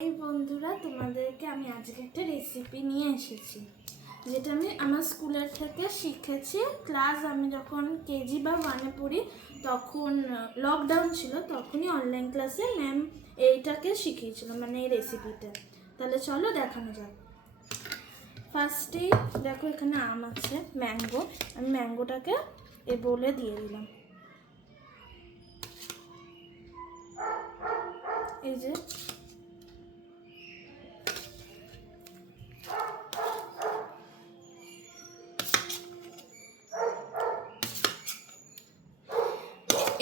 এই বন্ধুরা, তোমাদেরকে আমি আজকে একটা রেসিপি নিয়ে এসেছি, যেটা আমি আমার স্কুলের থেকে শিখেছি। ক্লাস আমি যখন কেজি বা ওয়ানে পড়ি, তখন লকডাউন ছিল, তখনই অনলাইন ক্লাসে ম্যাম এইটাকে শিখিয়েছিল, মানে এই রেসিপিটা। তাহলে চলো দেখানো যাক। ফার্স্টেই দেখো, এখানে আম আছে, ম্যাঙ্গো। আমি ম্যাঙ্গোটাকে এ বলে দিয়ে দিলাম। এই যে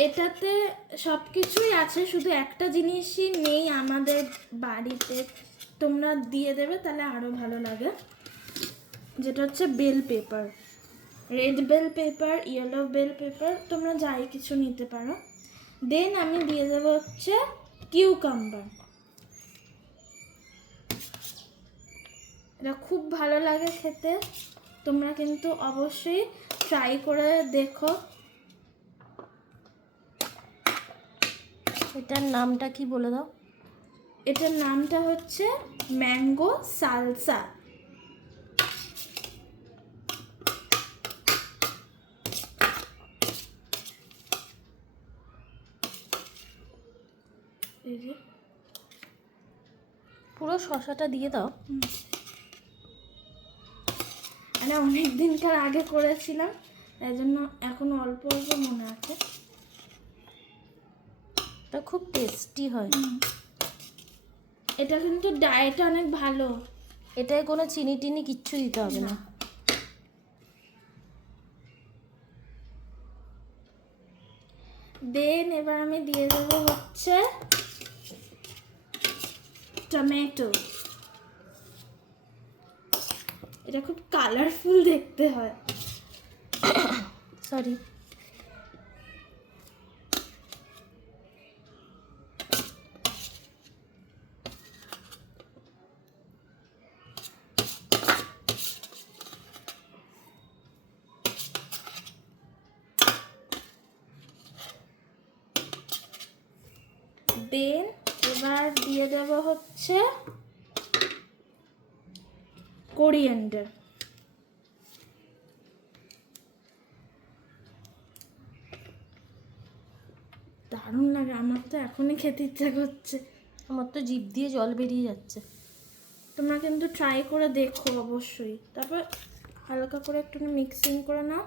এটাতে সব কিছুই আছে, শুধু একটা জিনিসই নেই আমাদের বাড়িতে, তোমরা দিয়ে দেবে তাহলে আরও ভালো লাগে, যেটা হচ্ছে bell pepper. Red bell pepper, yellow bell pepper, তোমরা যাই কিছু নিতে পারো। দেন আমি দিয়ে দেবো হচ্ছে কিউকাম্বার। এটা খুব ভালো লাগে খেতে, তোমরা কিন্তু অবশ্যই ট্রাই করে দেখো। এটার নামটা কি বলে দাও? এটার নামটা হচ্ছে ম্যাঙ্গো সালসা। এই যে পুরো শসাটা দিয়ে দাও। আমি অনেক দিনকার আগে করেছিলাম, তাই জন্য এখন অল্প অল্প মনে আছে। এটা খুব টেস্টি হয়। এটা কিন্তু ডায়েটে অনেক ভালো। এটায় কোনো চিনি টিনি কিচ্ছু দিতে হবে না। দেন এবার আমি দিয়ে দেবো হচ্ছে টমেটো। এটা খুব কালারফুল দেখতে হয়। সরি। দেন এবার দিয়ে দেব হচ্ছে কোরিয়েন্ডার। দারুণ লাগে, আমার তো এখনই খেতে ইচ্ছা করছে। আমার তো জিভ দিয়ে জল বেরিয়ে যাচ্ছে। তোমরা কিন্তু ট্রাই করে দেখো অবশ্যই। তারপর হালকা করে একটু মিক্সিং করে নাও।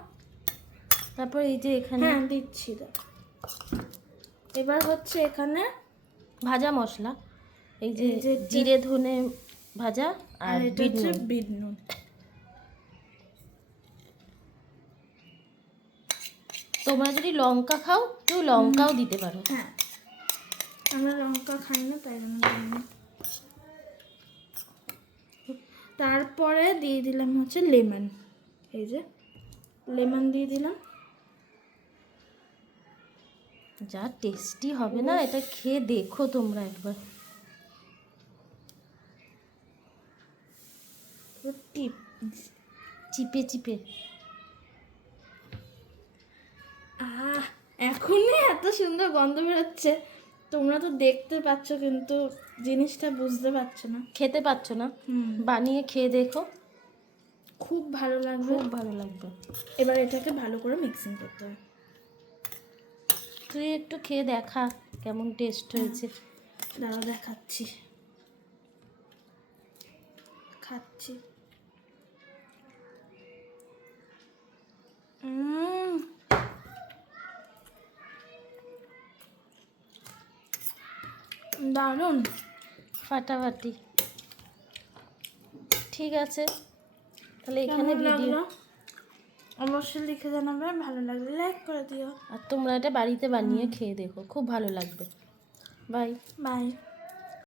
তারপর এই যে এখানে দিচ্ছি। এবার হচ্ছে এখানে ভাজা মশলা, এই যে জিরে ধনে ভাজা আর বিট নুন। তোমরা যদি লঙ্কা খাও কেউ লঙ্কাও দিতে পারো। হ্যাঁ, আমরা লঙ্কা খাই না, তাই জন্য দিই না। তারপরে দিয়ে দিলাম হচ্ছে লেমন। এই যে লেমন দিয়ে দিলাম। যা টেস্টি হবে না, এটা খেয়ে দেখো তোমরা একবার। চিপে চিপে এখনই এত সুন্দর গন্ধ বেরোচ্ছে। তোমরা তো দেখতে পাচ্ছ, কিন্তু জিনিসটা বুঝতে পারছো না, খেতে পাচ্ছ না। বানিয়ে খেয়ে দেখো, খুব ভালো লাগবে, খুব ভালো লাগবে। এবার এটাকে ভালো করে মিক্সিং করতে হবে। তুই একটু খেয়ে দেখা কেমন টেস্ট হয়েছে। দাঁড়া দেখাচ্ছি, খাচ্ছি। দারুণ, ফাটাফাটি। ঠিক আছে, তাহলে এখানে ভিডিও অবশ্যই লিখে জানাবে, ভালো লাগলে লাইক করে দিও। আর তোমরা এটা বাড়িতে বানিয়ে খেয়ে দেখো, খুব ভালো লাগবে। Bye bye.